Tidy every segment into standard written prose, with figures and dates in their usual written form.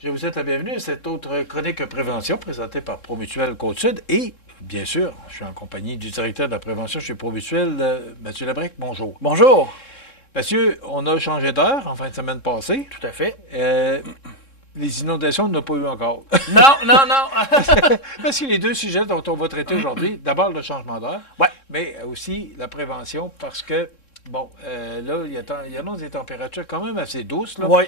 Je vous souhaite la bienvenue à cette autre chronique prévention présentée par Promutuelle Côte-Sud. Et, bien sûr, je suis en compagnie du directeur de la prévention chez Promutuelle, Mathieu Labrec. Bonjour. Bonjour. Mathieu, on a changé d'heure en fin de semaine passée. Tout à fait. Les inondations, on n'a pas eu encore. Non. Parce que les deux sujets dont on va traiter aujourd'hui, d'abord le changement d'heure, Ouais. mais aussi la prévention, parce que, bon, là, il y a des températures quand même assez douces. Là. Oui.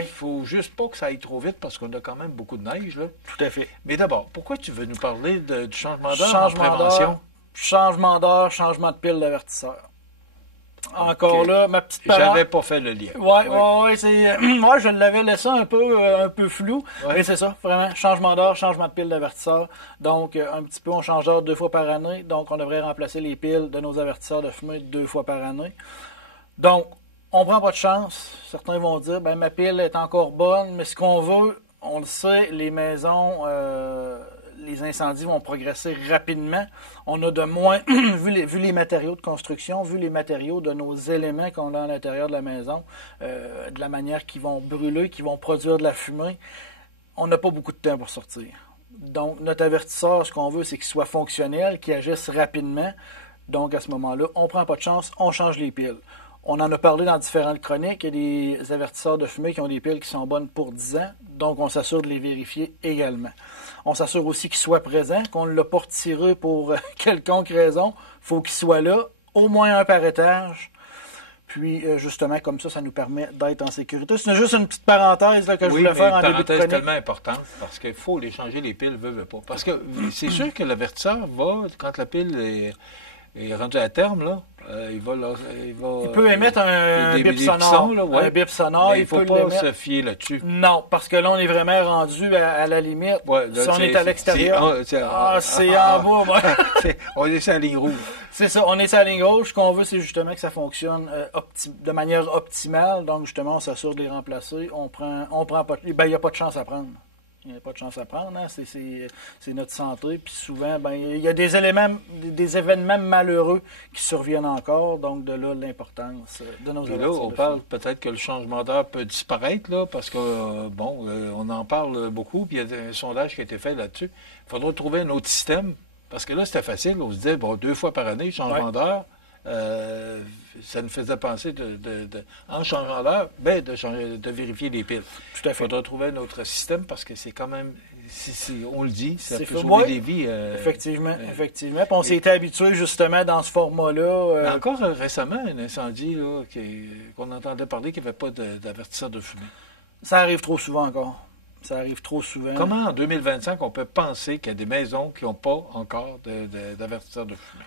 Il faut juste pas que ça aille trop vite parce qu'on a quand même beaucoup de neige. Là. Tout à fait. Mais d'abord, pourquoi tu veux nous parler du changement d'heure en prévention? Changement d'heure, changement de pile d'avertisseur. Encore là, ma petite parole. J'avais pas fait le lien. Ouais, je l'avais laissé un peu flou. Ouais. Mais c'est ça, vraiment. Changement d'heure, changement de pile d'avertisseur. Donc, un petit peu, on change d'heure 2 fois par année. Donc, on devrait remplacer les piles de nos avertisseurs de fumée 2 fois par année. Donc, on prend pas de chance. Certains vont dire, ben ma pile est encore bonne, mais ce qu'on veut, on le sait, les maisons, les incendies vont progresser rapidement. On a de moins, vu les matériaux de construction, vu les matériaux de nos éléments qu'on a à l'intérieur de la maison, de la manière qu'ils vont brûler, qu'ils vont produire de la fumée, on n'a pas beaucoup de temps pour sortir. Donc, notre avertisseur, ce qu'on veut, c'est qu'il soit fonctionnel, qu'il agisse rapidement. Donc, à ce moment-là, on ne prend pas de chance, on change les piles. On en a parlé dans différentes chroniques. Il y a des avertisseurs de fumée qui ont des piles qui sont bonnes pour 10 ans. Donc, on s'assure de les vérifier également. On s'assure aussi qu'ils soient présents, qu'on ne l'a pas retiré pour quelconque raison. Il faut qu'ils soient là, au moins un par étage. Puis, justement, comme ça nous permet d'être en sécurité. C'est juste une petite parenthèse là, que je voulais faire en début de chronique. C'est tellement importante parce qu'il faut les changer les piles, veut pas. Parce que c'est sûr que l'avertisseur va, quand la pile est rendue à terme, là, il peut émettre un bip sonore. Un bip sonore, il ne faut pas se fier là-dessus. Non, parce que là, on est vraiment rendu à la limite. Ouais, là, si on est à l'extérieur, c'est en bas. On est sur la ligne rouge. C'est ça, on est sur la ligne rouge. Ce qu'on veut, c'est justement que ça fonctionne de manière optimale. Donc, justement, on s'assure de les remplacer. On prend pas. Ben, il n'y a pas de chance à prendre. Il n'y a pas de chance à prendre, hein? C'est notre santé. Puis souvent, ben, il y a des événements malheureux qui surviennent encore. Donc, de là, l'importance de nos événements. Là, on parle peut-être que le changement d'heure peut disparaître, là, parce que, on en parle beaucoup, puis il y a un sondage qui a été fait là-dessus. Il faudra trouver un autre système, parce que là, c'était facile. On se disait, 2 fois par année, changement d'heure. Ça nous faisait penser, en changeant d'heure, de vérifier les piles. Tout à fait. Il faudra trouver un autre système parce que c'est quand même, on le dit, ça peut sauver des vies. Effectivement. Puis on s'était habitué justement dans ce format-là. Encore récemment, un incendie là, qu'on entendait parler qu'il n'y avait pas d'avertisseur de fumée. Ça arrive trop souvent encore. Ça arrive trop souvent. Comment en 2025 on peut penser qu'il y a des maisons qui n'ont pas encore d'avertisseur de fumée?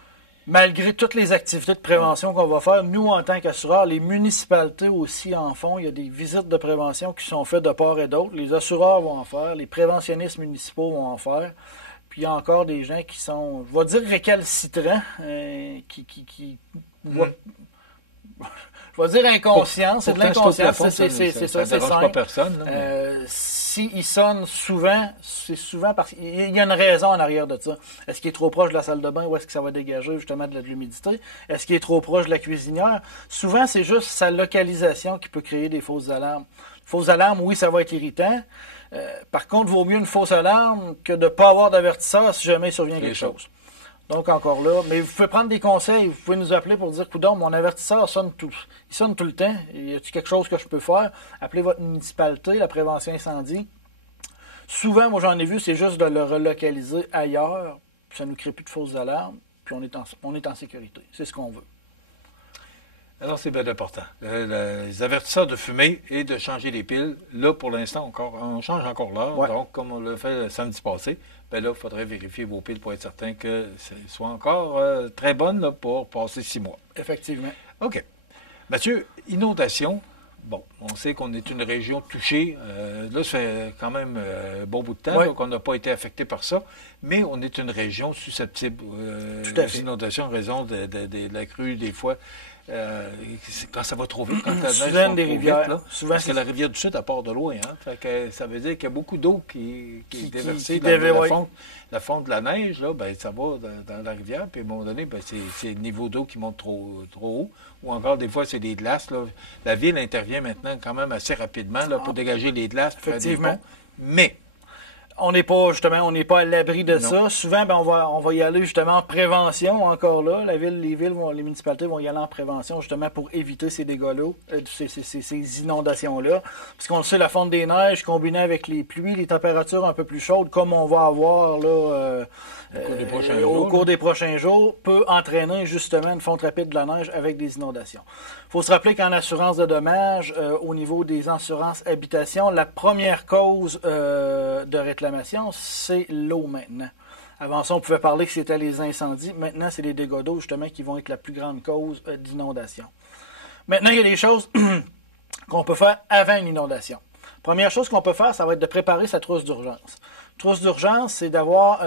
Malgré toutes les activités de prévention qu'on va faire, nous, en tant qu'assureurs, les municipalités aussi en font. Il y a des visites de prévention qui sont faites de part et d'autre. Les assureurs vont en faire, les préventionnistes municipaux vont en faire. Puis il y a encore des gens qui sont, je vais dire récalcitrants, je vais dire inconscient, c'est de l'inconscience, c'est ça, c'est simple. Pas personne. S'il sonne souvent, c'est souvent parce qu'il y a une raison en arrière de ça. Est-ce qu'il est trop proche de la salle de bain ou est-ce que ça va dégager justement de l'humidité? Est-ce qu'il est trop proche de la cuisinière? Souvent, c'est juste sa localisation qui peut créer des fausses alarmes. Fausses alarmes, oui, ça va être irritant. Par contre, il vaut mieux une fausse alarme que de ne pas avoir d'avertisseur si jamais il survient quelque chose. Donc, encore là, mais vous pouvez prendre des conseils, vous pouvez nous appeler pour dire, coudonc, mon avertisseur sonne tout le temps. Y a-t-il quelque chose que je peux faire? Appelez votre municipalité, la prévention incendie. Souvent, moi, j'en ai vu, c'est juste de le relocaliser ailleurs, puis ça ne nous crée plus de fausses alarmes, puis on est en sécurité. C'est ce qu'on veut. Alors, c'est bien important. Les avertisseurs de fumée et de changer les piles, là, pour l'instant, on change encore l'heure. Ouais. Donc, comme on l'a fait le samedi passé, bien là, il faudrait vérifier vos piles pour être certain que ce soit encore très bonnes là, pour passer 6 mois. Effectivement. OK. Mathieu, inondation. Bon, on sait qu'on est une région touchée. Là, ça fait quand même un bon bout de temps qu'on n'a pas été affecté par ça. Mais on est une région susceptible aux inondations en raison de la crue, des fois. Quand ça va trop vite, quand la neige va trop vite, là, parce que la rivière du Sud, elle part de loin. Hein, fait que ça veut dire qu'il y a beaucoup d'eau qui est déversée dans la fonte de la neige. Là, ben, ça va dans la rivière, puis à un moment donné, ben, c'est le niveau d'eau qui monte trop haut. Ou encore, des fois, c'est des glaces. Là. La ville intervient maintenant quand même assez rapidement là, pour dégager les glaces. Effectivement. Mais on n'est pas à l'abri de ça. Souvent, on va y aller justement en prévention encore là. Les municipalités vont y aller en prévention justement pour éviter ces dégâts-là, ces inondations-là. Parce qu'on le sait, la fonte des neiges combinée avec les pluies, les températures un peu plus chaudes, comme on va avoir là au cours des prochains jours, peut entraîner justement une fonte rapide de la neige avec des inondations. Il faut se rappeler qu'en assurance de dommages, au niveau des assurances habitation, la première cause de réclamation, c'est l'eau maintenant. Avant ça, on pouvait parler que c'était les incendies. Maintenant, c'est les dégâts d'eau, justement, qui vont être la plus grande cause d'inondation. Maintenant, il y a des choses qu'on peut faire avant une inondation. Première chose qu'on peut faire, ça va être de préparer sa trousse d'urgence. Trousse d'urgence, c'est d'avoir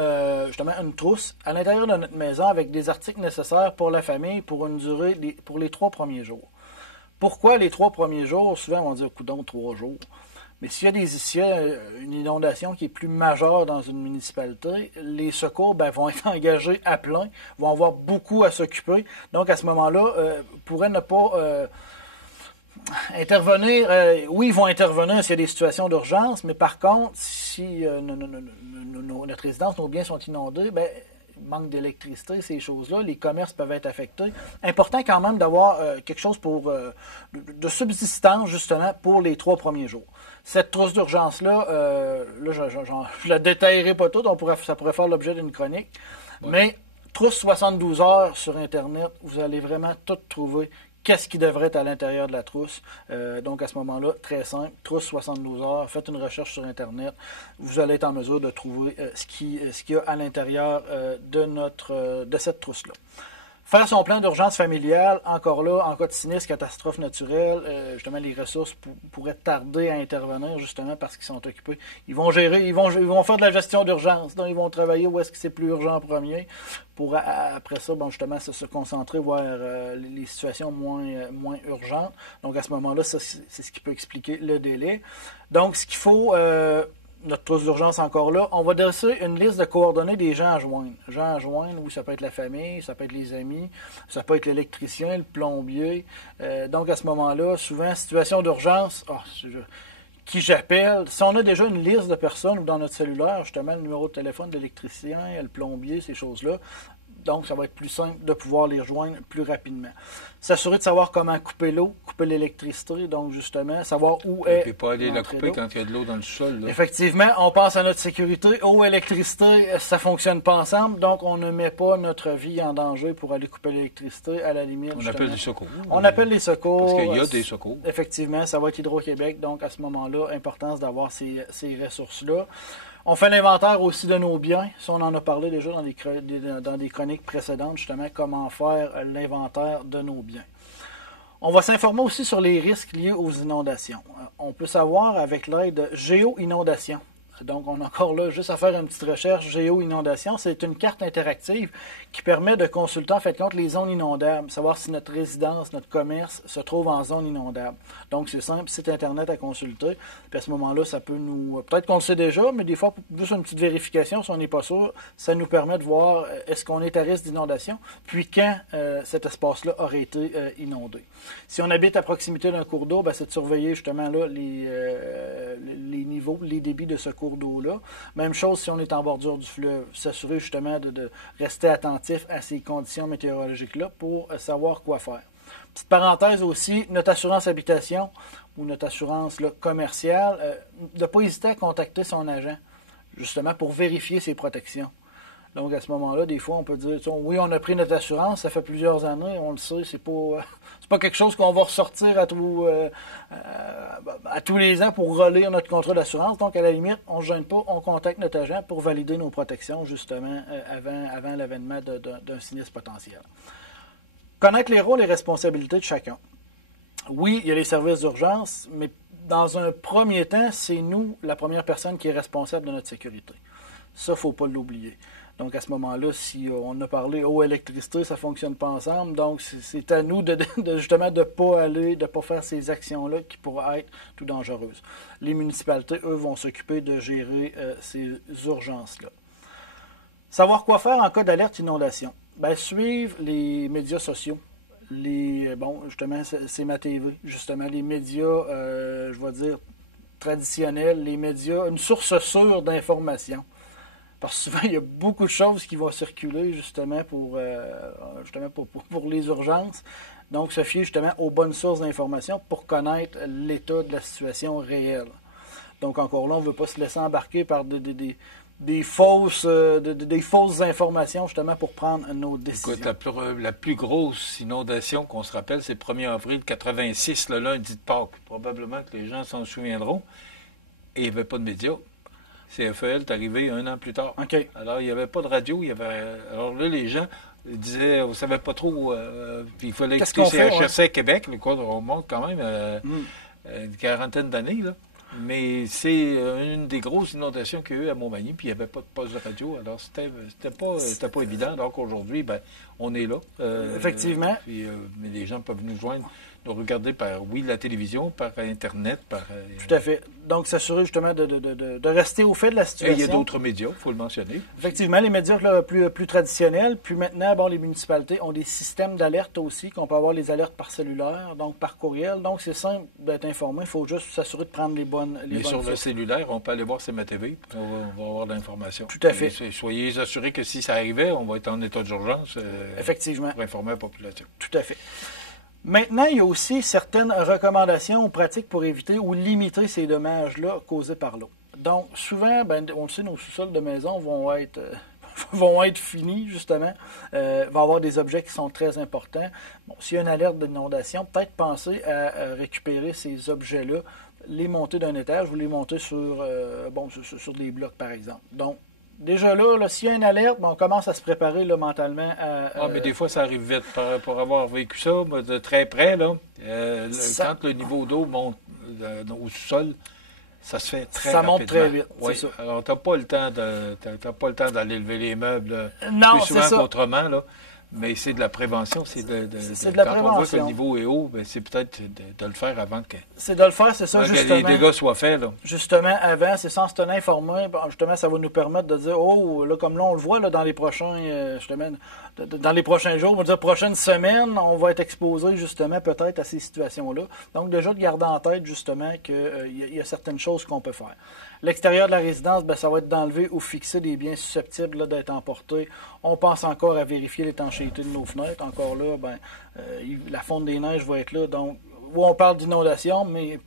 justement une trousse à l'intérieur de notre maison avec des articles nécessaires pour la famille pour une durée pour les 3 premiers jours. Pourquoi les 3 premiers jours? Souvent, on va dire, coudonc, 3 jours. Mais s'il y a une inondation qui est plus majeure dans une municipalité, les secours vont être engagés à plein, vont avoir beaucoup à s'occuper. Donc, à ce moment-là, pourraient ne pas intervenir. Oui, ils vont intervenir s'il y a des situations d'urgence, mais par contre, si notre résidence, nos biens sont inondés, manque d'électricité, ces choses-là, les commerces peuvent être affectés. Important quand même d'avoir quelque chose de subsistance, justement, pour les 3 premiers jours. Cette trousse d'urgence-là, je la détaillerai pas toute, ça pourrait faire l'objet d'une chronique, mais trousse 72 heures sur Internet, vous allez vraiment tout trouver. Qu'est-ce qui devrait être à l'intérieur de la trousse? Donc, à ce moment-là, très simple, trousse 72 heures, faites une recherche sur Internet. Vous allez être en mesure de trouver ce qu'il y a à l'intérieur de cette trousse-là. Faire son plan d'urgence familiale, encore là, en cas de sinistre, catastrophe naturelle, justement, les ressources pourraient tarder à intervenir, justement, parce qu'ils sont occupés. Ils vont gérer, ils vont faire de la gestion d'urgence. Donc, ils vont travailler où est-ce que c'est plus urgent en premier, pour après ça, justement, se concentrer vers les situations moins urgentes. Donc, à ce moment-là, ça, c'est ce qui peut expliquer le délai. Donc, ce qu'il faut... notre trousse d'urgence encore là, on va dresser une liste de coordonnées des gens à joindre. Gens à joindre, oui, ça peut être la famille, ça peut être les amis, ça peut être l'électricien, le plombier. Donc, à ce moment-là, souvent, situation d'urgence, qui j'appelle. Si on a déjà une liste de personnes ou dans notre cellulaire, justement, le numéro de téléphone de l'électricien, le plombier, ces choses-là, donc ça va être plus simple de pouvoir les rejoindre plus rapidement. S'assurer de savoir comment couper l'eau, couper l'électricité, donc justement, savoir où est... Et pas aller la couper quand il y a de l'eau dans le sol. Là. Effectivement, on pense à notre sécurité. Eau, électricité, ça ne fonctionne pas ensemble, donc on ne met pas notre vie en danger pour aller couper l'électricité, à la limite. On appelle les secours. On appelle les secours. Parce qu'il y a des secours. Effectivement, ça va être Hydro-Québec, donc à ce moment-là, importance d'avoir ces ressources-là. On fait l'inventaire aussi de nos biens. Ça, on en a parlé déjà dans des chroniques précédentes, justement, comment faire l'inventaire de nos biens. On va s'informer aussi sur les risques liés aux inondations. On peut savoir avec l'aide de géo-inondation. Donc, on a encore là juste à faire une petite recherche. Géo-inondation, c'est une carte interactive qui permet de consulter, en fait, compte les zones inondables, savoir si notre résidence, notre commerce se trouve en zone inondable. Donc, c'est simple, site Internet à consulter. Puis à ce moment-là, ça peut nous... Peut-être qu'on le sait déjà, mais des fois, juste une petite vérification, si on n'est pas sûr, ça nous permet de voir est-ce qu'on est à risque d'inondation, puis quand cet espace-là aurait été inondé. Si on habite à proximité d'un cours d'eau, c'est de surveiller justement là, les niveaux, les débits de ce cours d'eau-là. Même chose si on est en bordure du fleuve. S'assurer justement de rester attentif à ces conditions météorologiques-là pour savoir quoi faire. Petite parenthèse aussi, notre assurance habitation ou notre assurance commerciale, de ne pas hésiter à contacter son agent, justement pour vérifier ses protections. Donc, à ce moment-là, des fois, on peut dire, oui, on a pris notre assurance, ça fait plusieurs années, on le sait, c'est pas quelque chose qu'on va ressortir à tous les ans pour relire notre contrat d'assurance. Donc, à la limite, on ne se gêne pas, on contacte notre agent pour valider nos protections, justement, avant l'avènement d'un sinistre potentiel. Connaître les rôles et responsabilités de chacun. Oui, il y a les services d'urgence, mais dans un premier temps, c'est nous, la première personne qui est responsable de notre sécurité. Ça, il ne faut pas l'oublier. Donc, à ce moment-là, si on a parlé eau, électricité, ça ne fonctionne pas ensemble. Donc, c'est à nous justement de ne pas faire ces actions-là qui pourraient être tout dangereuses. Les municipalités, eux, vont s'occuper de gérer ces urgences-là. Savoir quoi faire en cas d'alerte inondation. Suivre les médias sociaux. Justement, c'est ma TV. Justement, les médias, je vais dire, traditionnels, les médias, une source sûre d'information. Parce que souvent, il y a beaucoup de choses qui vont circuler justement pour les urgences. Donc, se fier justement aux bonnes sources d'information pour connaître l'état de la situation réelle. Donc, encore là, on ne veut pas se laisser embarquer par des fausses informations justement pour prendre nos décisions. Écoute, la plus grosse inondation qu'on se rappelle, c'est le 1er avril 86, le lundi de Pâques. Probablement que les gens s'en souviendront. Et il n'y avait pas de médias. CFEL est arrivé 1 an plus tard. Okay. Alors, il n'y avait pas de radio. Alors là, les gens disaient, on ne savait pas trop, il fallait écouter CHSC Québec, le quoi, on monte quand même une quarantaine d'années, là. Mais c'est une des grosses inondations qu'il y a eu à Montmagny, puis il n'y avait pas de poste de radio. Alors, c'était pas évident. Donc, aujourd'hui, on est là. Effectivement. Puis, mais les gens peuvent nous joindre, nous regarder par, la télévision, par Internet, Tout à fait. Donc, s'assurer justement de rester au fait de la situation. Et il y a d'autres médias, il faut le mentionner. Effectivement, les médias là, plus traditionnels. Puis maintenant, les municipalités ont des systèmes d'alerte aussi, qu'on peut avoir les alertes par cellulaire, donc par courriel. Donc, c'est simple d'être informé. Il faut juste s'assurer de prendre les bonnes Mais sur le cellulaire, on peut aller voir CMA-TV. On va avoir de l'information. Tout à fait. Et soyez assurés que si ça arrivait, on va être en état d'urgence. Effectivement. Pour informer la population. Tout à fait. Maintenant, il y a aussi certaines recommandations ou pratiques pour éviter ou limiter ces dommages-là causés par l'eau. Donc, souvent, on le sait, nos sous-sols de maison vont être finis, justement. Il va y avoir des objets qui sont très importants. Bon, s'il y a une alerte d'inondation, peut-être penser à récupérer ces objets-là, les monter d'un étage ou les monter sur des blocs, par exemple. Donc, déjà là, s'il y a une alerte, on commence à se préparer là, mentalement à... mais des fois, ça arrive vite. Pour avoir vécu ça de très près, là, quand le niveau d'eau monte au sous-sol, ça se fait très rapidement. Ça monte très vite, oui. C'est ça. Alors, tu n'as pas le temps d'aller lever les meubles non, plus souvent c'est ça. qu'autrement, là. Mais c'est de la prévention. C'est de la quand prévention. On voit que le niveau est haut, c'est peut-être de le faire avant que... C'est de le faire, c'est ça, justement. Que les dégâts soient faits, là. Justement, avant, c'est sans se tenir informé. Justement, ça va nous permettre de dire, là, comme là, on le voit là, dans les prochains jours, on va dire prochaines semaines, on va être exposé, justement, peut-être à ces situations-là. Donc, déjà, de garder en tête, justement, qu'il y a certaines choses qu'on peut faire. L'extérieur de la résidence, ça va être d'enlever ou fixer des biens susceptibles là, d'être emportés. On pense encore à vérifier l'étanchéité de nos fenêtres. Encore là, la fonte des neiges va être là. Donc, où on parle d'inondation, mais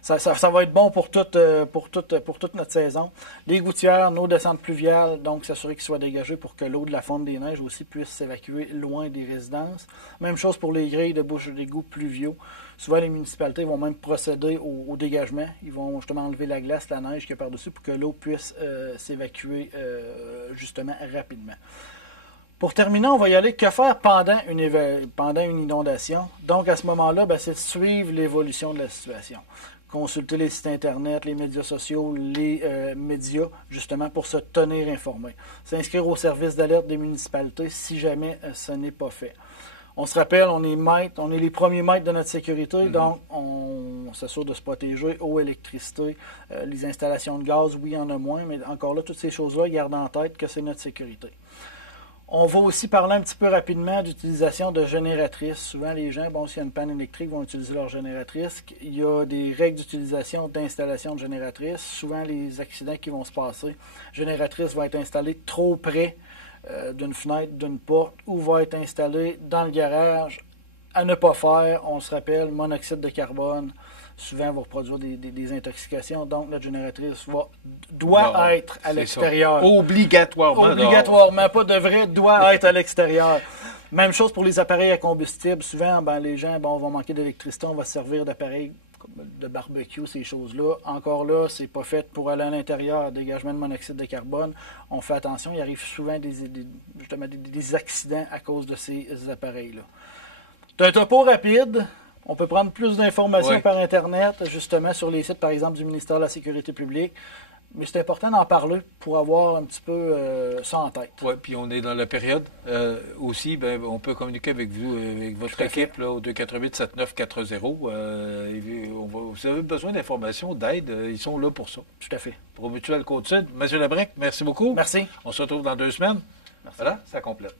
ça va être bon pour toute notre saison. Les gouttières, nos descentes pluviales, donc s'assurer qu'ils soient dégagés pour que l'eau de la fonte des neiges aussi puisse s'évacuer loin des résidences. Même chose pour les grilles de bouches d'égout pluviaux. Souvent, les municipalités vont même procéder au dégagement. Ils vont justement enlever la glace, la neige qu'il y a par-dessus pour que l'eau puisse s'évacuer justement rapidement. Pour terminer, on va y aller. Que faire pendant une inondation? Donc, à ce moment-là, c'est de suivre l'évolution de la situation. Consulter les sites Internet, les médias sociaux, les médias, justement, pour se tenir informé. S'inscrire au service d'alerte des municipalités si jamais ce n'est pas fait. On se rappelle, on est les premiers maîtres de notre sécurité, donc on s'assure de se protéger, eau, électricité, les installations de gaz, oui, il y en a moins, mais encore là, toutes ces choses-là, gardez en tête que c'est notre sécurité. On va aussi parler un petit peu rapidement d'utilisation de génératrices. Souvent, les gens, s'il y a une panne électrique, vont utiliser leur génératrice. Il y a des règles d'utilisation d'installation de génératrices. Souvent, les accidents qui vont se passer, la génératrice va être installée trop près d'une fenêtre, d'une porte, ou va être installée dans le garage. À ne pas faire, on se rappelle, monoxyde de carbone, souvent va reproduire des intoxications. Donc, notre génératrice doit être à l'extérieur. Ça. Obligatoirement, pas de vrai, doit être à l'extérieur. Même chose pour les appareils à combustible. Souvent, les gens vont manquer d'électricité, on va se servir d'appareils de barbecue, ces choses-là. Encore là, c'est pas fait pour aller à l'intérieur, dégagement de monoxyde de carbone. On fait attention, il arrive souvent des accidents à cause de ces appareils-là. C'est un topo rapide. On peut prendre plus d'informations par Internet, justement, sur les sites, par exemple, du ministère de la Sécurité publique. Mais c'est important d'en parler pour avoir un petit peu ça en tête. Oui, puis on est dans la période. Aussi, on peut communiquer avec vous, avec votre équipe, là, au 248-7940. Vous avez besoin d'informations, d'aide, ils sont là pour ça. Tout à fait. Pour Mutuelle Côte-Sud. M. Labrec, merci beaucoup. Merci. On se retrouve dans 2 semaines. Merci. Voilà, ça complète.